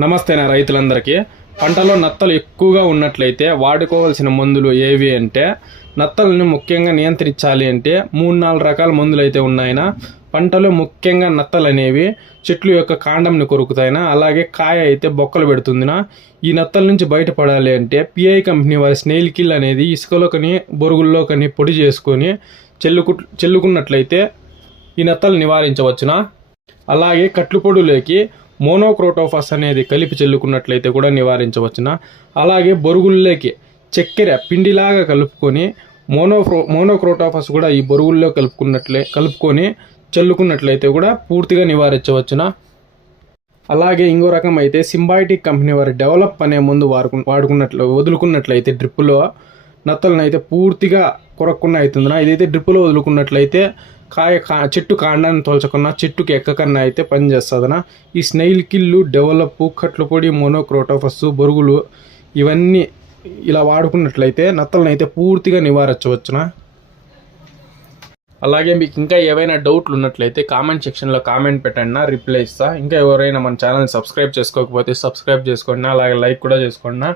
నమస్తే నా రైతులందరికీ. పంటలో నత్తలు ఎక్కువగా ఉన్నట్లయితే వాడుకోవాల్సిన మందులు ఏవి అంటే, నత్తలను ముఖ్యంగా నియంత్రించాలి అంటే 3-4 రకాల మందులు అయితే ఉన్నాయినా. పంటలో ముఖ్యంగా నత్తలు అనేవి చెట్లు యొక్క కాండంని కొరుకుతాయినా, అలాగే కాయ అయితే బొక్కలు పెడుతుందినా. ఈ నత్తల నుంచి బయటపడాలి అంటే పిఐ కంపెనీ వారి స్నేల్ కిల్ అనేది ఇసుకలో కానీ బొరుగుల్లో కానీ పొడి చేసుకొని చెల్లుకున్నట్లయితే ఈ నత్తలు నివారించవచ్చునా. అలాగే కట్లు పొడులోకి మోనోక్రోటోఫాస్ అనేది కలిపి చెల్లుకున్నట్లయితే కూడా నివారించవచ్చునా. అలాగే బొరుగుల్లోకి చక్కెర పిండిలాగా కలుపుకొని మోనోక్రోటోఫాస్ కూడా ఈ బొరుగుల్లో కలుపుకొని చల్లుకున్నట్లయితే కూడా పూర్తిగా నివారించవచ్చునా. అలాగే ఇంకో రకం అయితే సింబాయిటిక్ కంపెనీ వారి డెవలప్ అనే ముందు వదులుకున్నట్లయితే డ్రిప్పులో నత్తలను అయితే పూర్తిగా కొరక్కుండా అవుతుందినా. ఇదైతే డ్రిప్పులో వదులుకున్నట్లయితే చెట్టు కాండాన్ని తోల్చకుండా చెట్టుకి ఎక్కకన్నా అయితే పనిచేస్తుందనా. ఈ స్నైల్ కిల్లు, డెవలప్, కట్లు పొడి, మోనోక్రోటోఫస్, బొరుగులు ఇవన్నీ ఇలా వాడుకున్నట్లయితే నత్తలను అయితే పూర్తిగా నివారించవచ్చునా. అలాగే మీకు ఇంకా ఏవైనా డౌట్లు ఉన్నట్లయితే కామెంట్ సెక్షన్లో కామెంట్ పెట్టండి, రిప్లై ఇస్తా. ఇంకా ఎవరైనా మన ఛానల్ని సబ్స్క్రైబ్ చేసుకోకపోతే సబ్స్క్రైబ్ చేసుకోండి, అలాగే లైక్ కూడా చేసుకోండి.